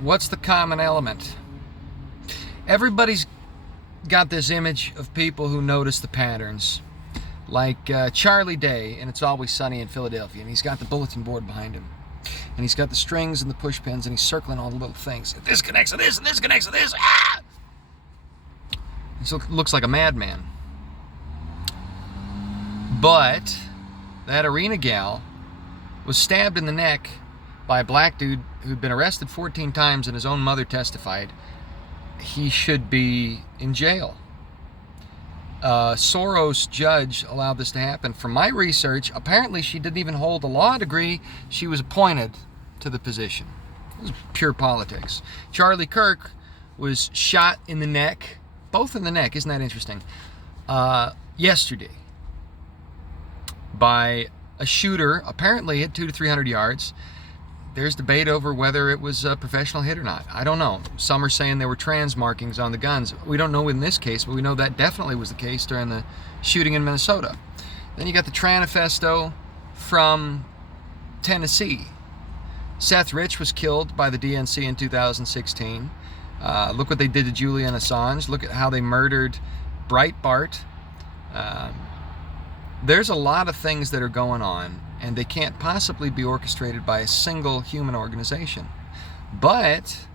What's the common element? Everybody's got this image of people who notice the patterns. Like Charlie Day, and It's Always Sunny in Philadelphia, and he's got the bulletin board behind him. And he's got the strings and the push pins, and he's circling all the little things. This connects to this, and this connects to this. Ah! He looks like a madman. But that arena gal was stabbed in the neck by a black dude who'd been arrested 14 times, and his own mother testified he should be in jail. Soros judge allowed this to happen. From my research, apparently she didn't even hold a law degree. She was appointed to the position. It was pure politics. Charlie Kirk was shot in the neck, both in the neck, isn't that interesting, yesterday by a shooter, apparently at 200 to 300 yards. There's debate over whether it was a professional hit or not. I don't know. Some are saying there were trans markings on the guns. We don't know in this case, but we know that definitely was the case during the shooting in Minnesota. Then you got the Tranifesto from Tennessee. Seth Rich was killed by the DNC in 2016. Look what they did to Julian Assange. Look at how they murdered Breitbart. There's a lot of things that are going on, and they can't possibly be orchestrated by a single human organization. But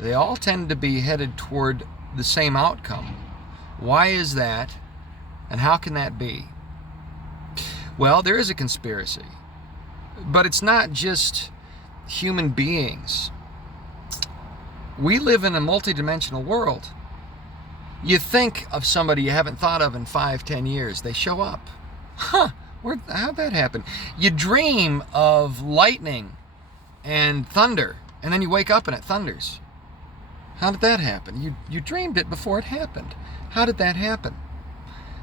they all tend to be headed toward the same outcome. Why is that, and how can that be? Well, there is a conspiracy, but it's not just human beings. We live in a multidimensional world. You think of somebody you haven't thought of in 5-10 years, they show up. How'd that happen? You dream of lightning and thunder, and then you wake up and it thunders. How did that happen? You dreamed it before it happened. How did that happen?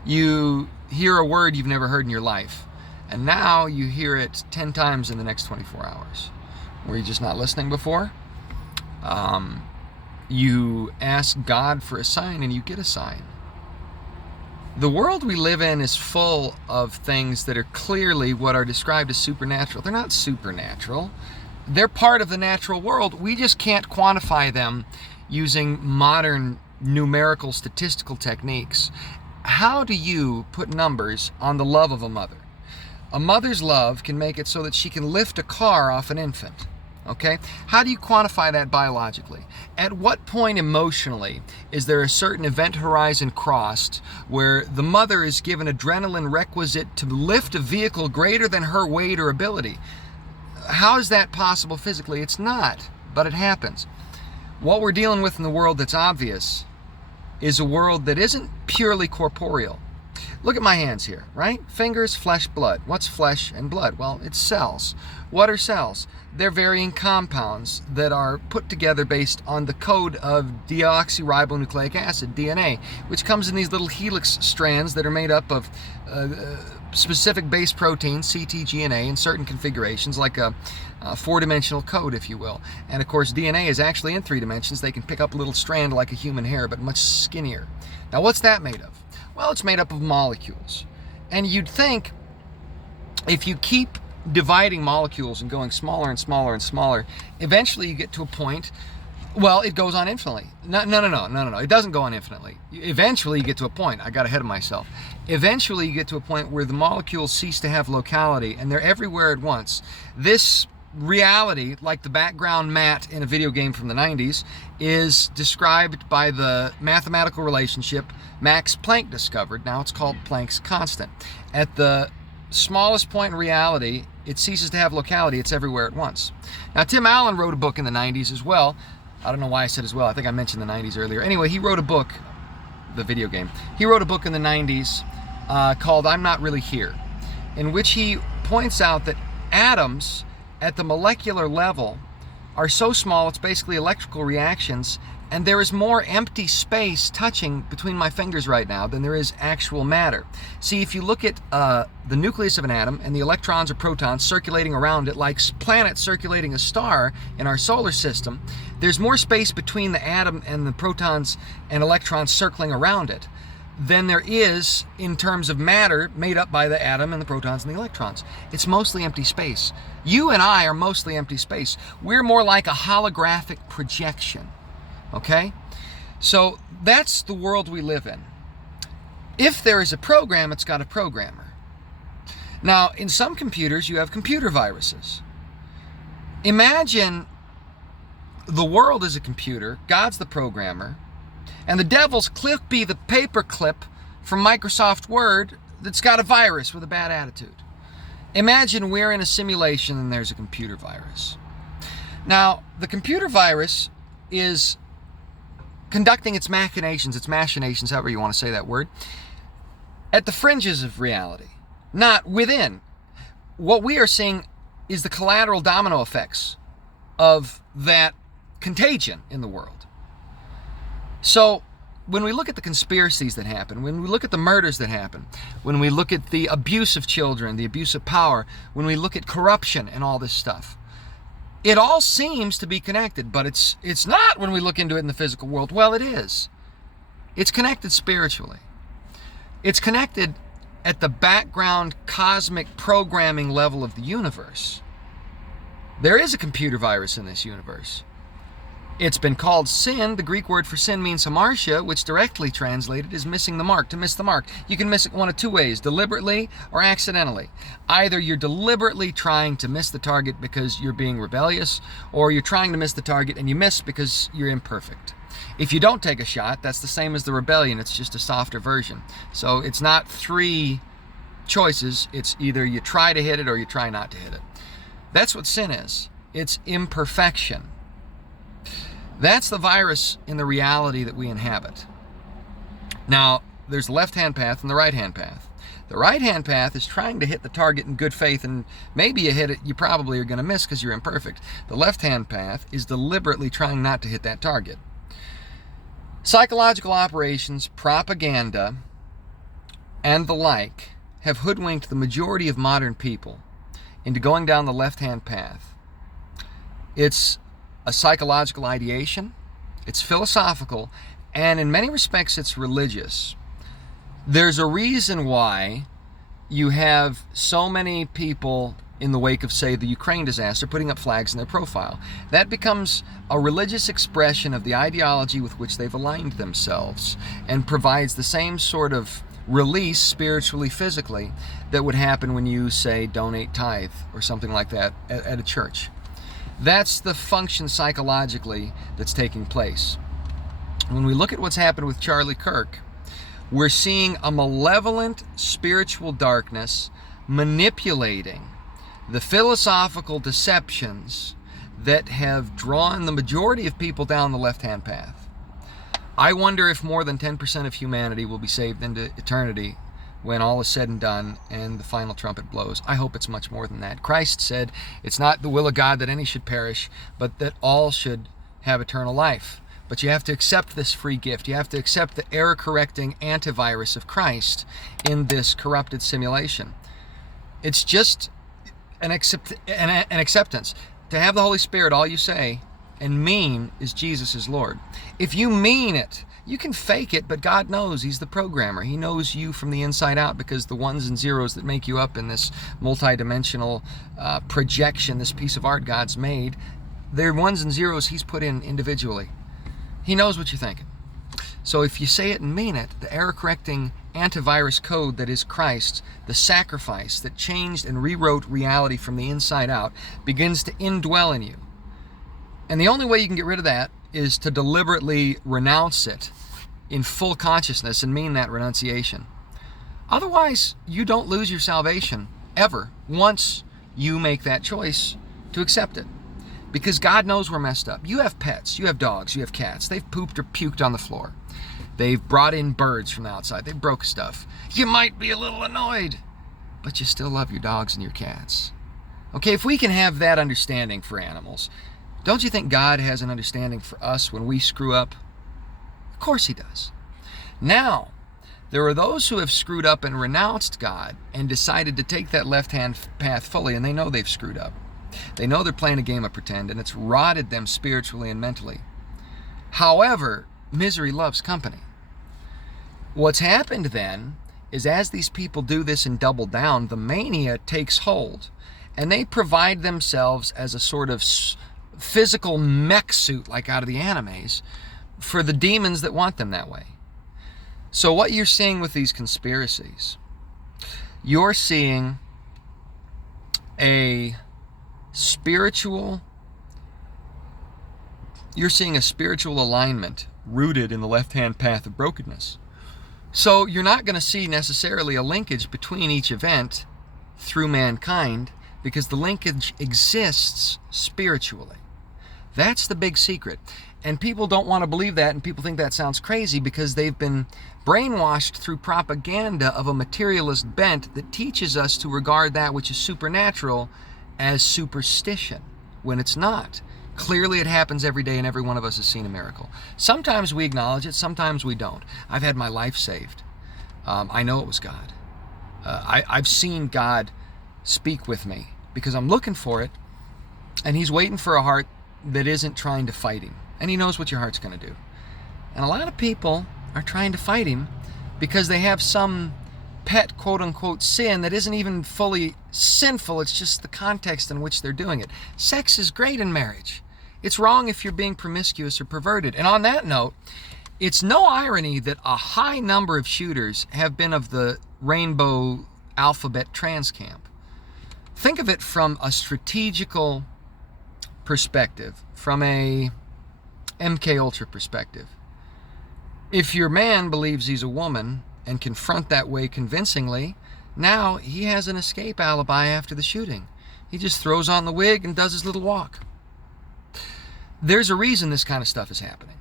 You hear a word you've never heard in your life, and now you hear it 10 times in the next 24 hours. Were you just not listening before? You ask God for a sign, and you get a sign. The world we live in is full of things that are clearly what are described as supernatural. They're not supernatural. They're part of the natural world. We just can't quantify them using modern numerical statistical techniques. How do you put numbers on the love of a mother? A mother's love can make it so that she can lift a car off an infant. Okay? How do you quantify that biologically? At what point emotionally is there a certain event horizon crossed where the mother is given adrenaline requisite to lift a vehicle greater than her weight or ability? How is that possible physically? It's not, but it happens. What we're dealing with in the world that's obvious is a world that isn't purely corporeal. Look at my hands here, right? Fingers, flesh, blood. What's flesh and blood? Well, it's cells. What are cells? They're varying compounds that are put together based on the code of deoxyribonucleic acid, DNA, which comes in these little helix strands that are made up of specific base proteins, ctDNA, in certain configurations, like a four-dimensional code, if you will. And of course, DNA is actually in 3 dimensions. They can pick up a little strand like a human hair, but much skinnier. Now, what's that made of? Well, it's made up of molecules. And you'd think if you keep dividing molecules and going smaller and smaller and smaller, eventually you get to a point, well, it goes on infinitely. No. It doesn't go on infinitely. Eventually you get to a point, I got ahead of myself. Eventually you get to a point where the molecules cease to have locality and they're everywhere at once. This reality, like the background mat in a video game from the 90s, is described by the mathematical relationship Max Planck discovered. Now it's called Planck's constant. At the smallest point in reality, it ceases to have locality. It's everywhere at once. Now, Tim Allen wrote a book in the 90s as well. I don't know why I said as well. I think I mentioned the 90s earlier. Anyway, he wrote a book, the video game. He wrote a book in the 90s called I'm Not Really Here, in which he points out that atoms at the molecular level are so small it's basically electrical reactions, and there is more empty space touching between my fingers right now than there is actual matter. See, if you look at the nucleus of an atom and the electrons or protons circulating around it like planets circulating a star in our solar system, there's more space between the atom and the protons and electrons circling around it. than there is in terms of matter made up by the atom and the protons and the electrons. It's mostly empty space. You and I are mostly empty space. We're more like a holographic projection. Okay? So that's the world we live in. If there is a program, it's got a programmer. Now, in some computers, you have computer viruses. Imagine the world is a computer, God's the programmer, and the devil's Clippy, the paperclip from Microsoft Word that's got a virus with a bad attitude. Imagine we're in a simulation and there's a computer virus. Now, the computer virus is conducting its machinations, however you want to say that word, at the fringes of reality, not within. What we are seeing is the collateral domino effects of that contagion in the world. So when we look at the conspiracies that happen, when we look at the murders that happen, when we look at the abuse of children, the abuse of power, when we look at corruption and all this stuff, it all seems to be connected, but it's not when we look into it in the physical world. Well, it is. It's connected spiritually. It's connected at the background cosmic programming level of the universe. There is a computer virus in this universe. It's been called sin. The Greek word for sin means hamartia, which directly translated is missing the mark, to miss the mark. You can miss it one of two ways, deliberately or accidentally. Either you're deliberately trying to miss the target because you're being rebellious, or you're trying to miss the target and you miss because you're imperfect. If you don't take a shot, that's the same as the rebellion. It's just a softer version. So it's not three choices. It's either you try to hit it or you try not to hit it. That's what sin is. It's imperfection. That's the virus in the reality that we inhabit. Now, there's the left-hand path and the right-hand path. The right-hand path is trying to hit the target in good faith, and maybe you hit it, you probably are going to miss because you're imperfect. The left-hand path is deliberately trying not to hit that target. Psychological operations, propaganda, and the like have hoodwinked the majority of modern people into going down the left-hand path. It's a psychological ideation, it's philosophical, and in many respects it's religious. There's a reason why you have so many people in the wake of, say, the Ukraine disaster putting up flags in their profile. That becomes a religious expression of the ideology with which they've aligned themselves, and provides the same sort of release spiritually, physically, that would happen when you, say, donate tithe or something like that at a church. That's the function psychologically that's taking place. When we look at what's happened with Charlie Kirk, we're seeing a malevolent spiritual darkness manipulating the philosophical deceptions that have drawn the majority of people down the left-hand path. I wonder if more than 10% of humanity will be saved into eternity when all is said and done and the final trumpet blows. I hope it's much more than that. Christ said it's not the will of God that any should perish, but that all should have eternal life. But you have to accept this free gift. You have to accept the error-correcting antivirus of Christ in this corrupted simulation. It's just an acceptance. To have the Holy Spirit, all you say and mean is Jesus is Lord. If you mean it, you can fake it, but God knows. He's the programmer. He knows you from the inside out, because the ones and zeros that make you up in this multidimensional projection, this piece of art God's made, they're ones and zeros He's put in individually. He knows what you're thinking. So if you say it and mean it, the error-correcting antivirus code that is Christ, the sacrifice that changed and rewrote reality from the inside out, begins to indwell in you. And the only way you can get rid of that is to deliberately renounce it in full consciousness and mean that renunciation. Otherwise, you don't lose your salvation ever once you make that choice to accept it. Because God knows we're messed up. You have pets, you have dogs, you have cats. They've pooped or puked on the floor. They've brought in birds from the outside. They broke stuff. You might be a little annoyed, but you still love your dogs and your cats. Okay, if we can have that understanding for animals, don't you think God has an understanding for us when we screw up? Of course He does. Now, there are those who have screwed up and renounced God and decided to take that left-hand path fully, and they know they've screwed up. They know they're playing a game of pretend, and it's rotted them spiritually and mentally. However, misery loves company. What's happened then is, as these people do this and double down, the mania takes hold, and they provide themselves as a sort of physical mech suit, like out of the animes, for the demons that want them that way. So what you're seeing with these conspiracies, you're seeing a spiritual alignment rooted in the left-hand path of brokenness. So you're not going to see necessarily a linkage between each event through mankind, because the linkage exists spiritually. That's the big secret. And people don't want to believe that, and people think that sounds crazy because they've been brainwashed through propaganda of a materialist bent that teaches us to regard that which is supernatural as superstition, when it's not. Clearly it happens every day, and every one of us has seen a miracle. Sometimes we acknowledge it, sometimes we don't. I've had my life saved. I know it was God. I've seen God speak with me because I'm looking for it, and he's waiting for a heart that isn't trying to fight him. And he knows what your heart's going to do. And a lot of people are trying to fight him because they have some pet quote-unquote sin that isn't even fully sinful. It's just the context in which they're doing it. Sex is great in marriage. It's wrong if you're being promiscuous or perverted. And on that note, it's no irony that a high number of shooters have been of the rainbow alphabet trans camp. Think of it from a strategical perspective, from a MK Ultra perspective. If your man believes he's a woman and confront that way convincingly, now he has an escape alibi after the shooting. He just throws on the wig and does his little walk. There's a reason this kind of stuff is happening.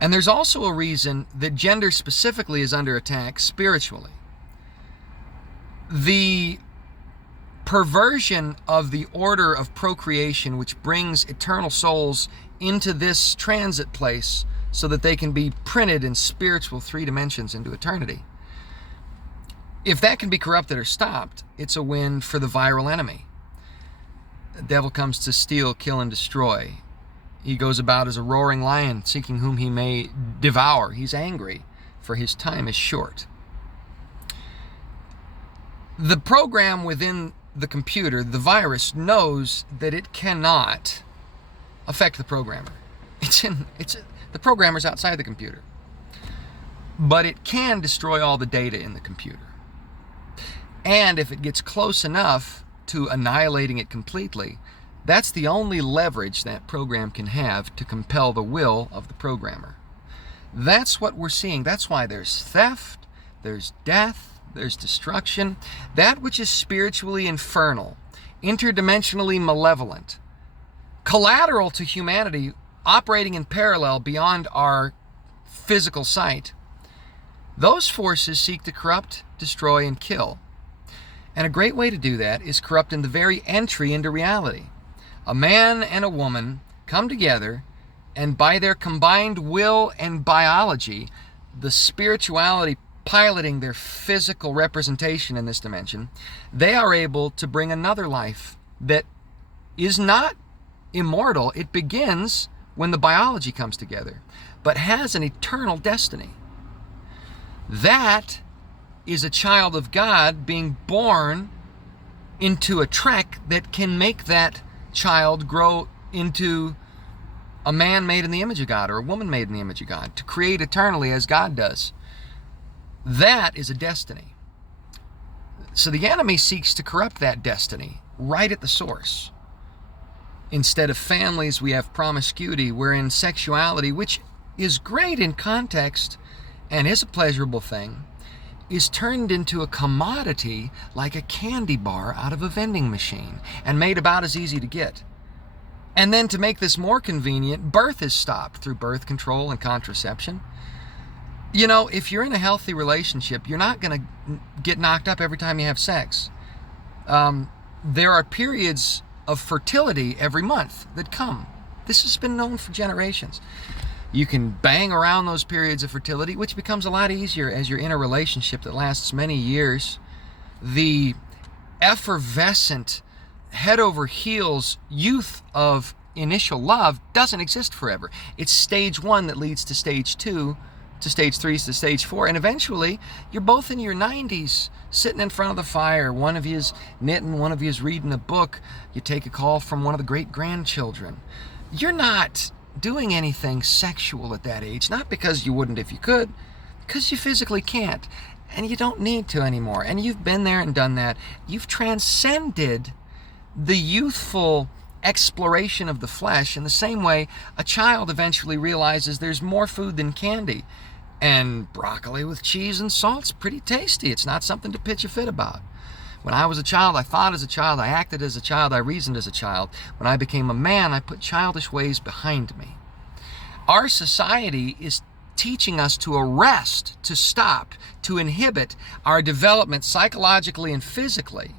And there's also a reason that gender specifically is under attack spiritually. The perversion of the order of procreation, which brings eternal souls into this transit place so that they can be printed in spiritual 3 dimensions into eternity. If that can be corrupted or stopped, it's a win for the viral enemy. The devil comes to steal, kill, and destroy. He goes about as a roaring lion, seeking whom he may devour. He's angry, for his time is short. The program within the computer, the virus, knows that it cannot affect the programmer. The programmer's outside the computer. But it can destroy all the data in the computer. And if it gets close enough to annihilating it completely, that's the only leverage that program can have to compel the will of the programmer. That's what we're seeing. That's why there's theft, there's death, there's destruction. That which is spiritually infernal, interdimensionally malevolent, collateral to humanity, operating in parallel beyond our physical sight, those forces seek to corrupt, destroy, and kill. And a great way to do that is corrupting the very entry into reality. A man and a woman come together, and by their combined will and biology, the spirituality piloting their physical representation in this dimension, they are able to bring another life that is not immortal. It begins when the biology comes together, but has an eternal destiny. That is a child of God being born into a trek that can make that child grow into a man made in the image of God, or a woman made in the image of God, to create eternally as God does. That is a destiny. So the enemy seeks to corrupt that destiny right at the source. Instead of families, we have promiscuity, wherein sexuality, which is great in context and is a pleasurable thing, is turned into a commodity like a candy bar out of a vending machine and made about as easy to get. And then to make this more convenient, birth is stopped through birth control and contraception. You know, if you're in a healthy relationship, you're not going to get knocked up every time you have sex. There are periods of fertility every month that come. This has been known for generations. You can bang around those periods of fertility, which becomes a lot easier as you're in a relationship that lasts many years. The effervescent, head over heels youth of initial love doesn't exist forever. It's stage 1 that leads to stage 2, to stage 3 to stage 4, and eventually you're both in your 90s sitting in front of the fire. One of you is knitting, one of you is reading a book. You take a call from one of the great-grandchildren. You're not doing anything sexual at that age, not because you wouldn't if you could, because you physically can't, and you don't need to anymore. And you've been there and done that. You've transcended the youthful exploration of the flesh in the same way a child eventually realizes there's more food than candy. And broccoli with cheese and salt's pretty tasty. It's not something to pitch a fit about. When I was a child, I thought as a child, I acted as a child, I reasoned as a child. When I became a man, I put childish ways behind me. Our society is teaching us to arrest, to stop, to inhibit our development psychologically and physically,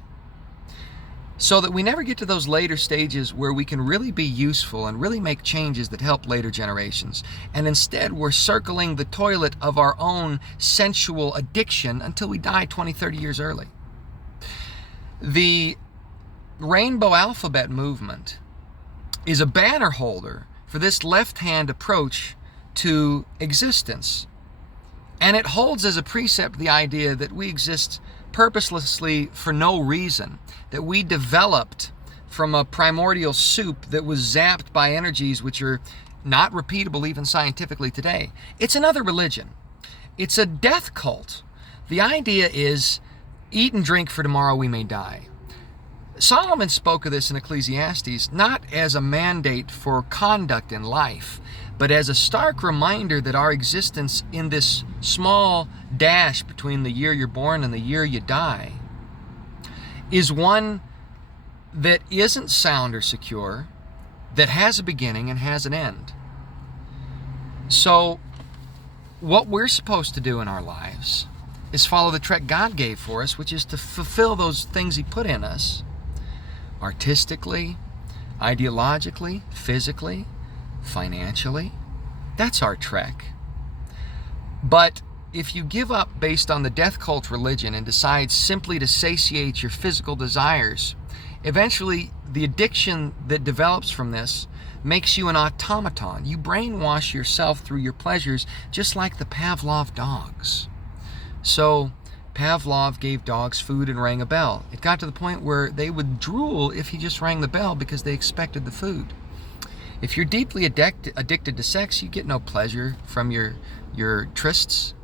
so that we never get to those later stages where we can really be useful and really make changes that help later generations. And instead, we're circling the toilet of our own sensual addiction until we die 20, 30 years early. The Rainbow Alphabet movement is a banner holder for this left-hand approach to existence. And it holds as a precept the idea that we exist purposelessly for no reason, that we developed from a primordial soup that was zapped by energies which are not repeatable even scientifically today. It's another religion. It's a death cult. The idea is eat and drink, for tomorrow we may die. Solomon spoke of this in Ecclesiastes not as a mandate for conduct in life, but as a stark reminder that our existence in this small dash between the year you're born and the year you die is one that isn't sound or secure, that has a beginning and has an end. So what we're supposed to do in our lives is follow the trek God gave for us, which is to fulfill those things He put in us, artistically, ideologically, physically, financially. That's our trek. But if you give up based on the death cult religion and decide simply to satiate your physical desires, eventually the addiction that develops from this makes you an automaton. You brainwash yourself through your pleasures, just like the Pavlov dogs. So Pavlov gave dogs food and rang a bell. It got to the point where they would drool if he just rang the bell because they expected the food. If you're deeply addicted to sex, you get no pleasure from your trysts.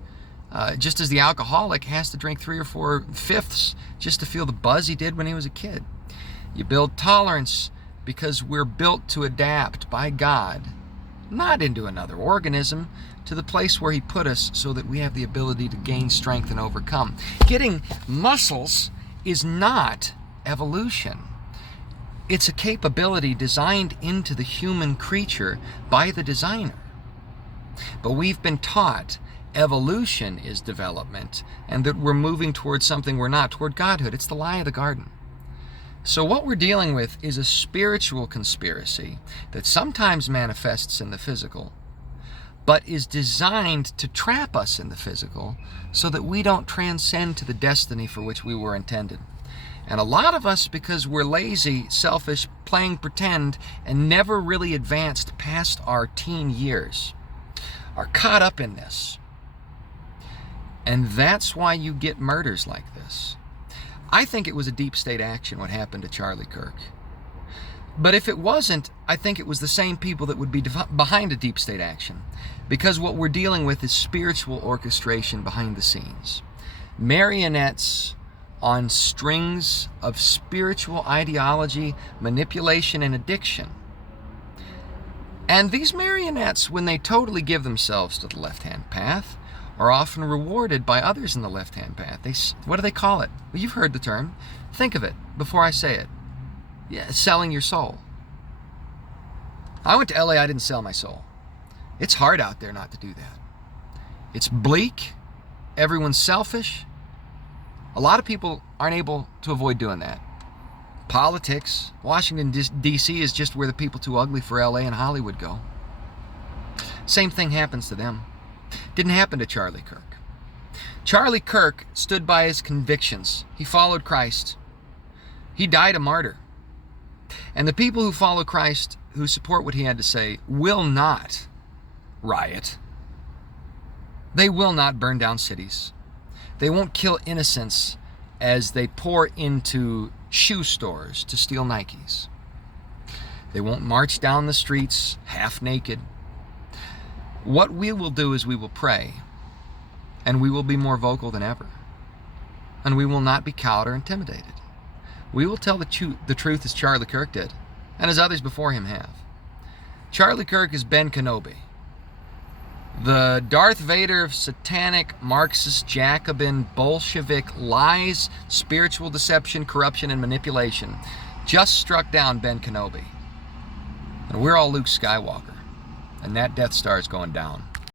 Just as the alcoholic has to drink 3 or 4 fifths just to feel the buzz he did when he was a kid. You build tolerance because we're built to adapt by God, not into another organism, to the place where He put us so that we have the ability to gain strength and overcome. Getting muscles is not evolution. It's a capability designed into the human creature by the designer. But we've been taught evolution is development and that we're moving towards something we're not, toward godhood. It's the lie of the garden. So what we're dealing with is a spiritual conspiracy that sometimes manifests in the physical, but is designed to trap us in the physical so that we don't transcend to the destiny for which we were intended. And a lot of us, because we're lazy, selfish, playing pretend, and never really advanced past our teen years, are caught up in this. And that's why you get murders like this. I think it was a deep state action what happened to Charlie Kirk. But if it wasn't, I think it was the same people that would be behind a deep state action. Because what we're dealing with is spiritual orchestration behind the scenes. Marionettes on strings of spiritual ideology, manipulation, and addiction. And these marionettes, when they totally give themselves to the left-hand path, are often rewarded by others in the left-hand path. What do they call it? Well, you've heard the term. Think of it before I say it. Yeah, selling your soul. I went to LA, I didn't sell my soul. It's hard out there not to do that. It's bleak. Everyone's selfish. A lot of people aren't able to avoid doing that. Politics. Washington, D.C. is just where the people too ugly for LA and Hollywood go. Same thing happens to them. Didn't happen to Charlie Kirk. Charlie Kirk stood by his convictions. He followed Christ. He died a martyr. And the people who follow Christ, who support what he had to say, will not riot. They will not burn down cities. They won't kill innocents as they pour into shoe stores to steal Nikes. They won't march down the streets half naked. What we will do is we will pray, and we will be more vocal than ever. And we will not be cowed or intimidated. We will tell the truth as Charlie Kirk did, and as others before him have. Charlie Kirk is Ben Kenobi, the Darth Vader of satanic, Marxist, Jacobin, Bolshevik lies, spiritual deception, corruption, and manipulation. Just struck down Ben Kenobi. And we're all Luke Skywalker. And that Death Star is going down.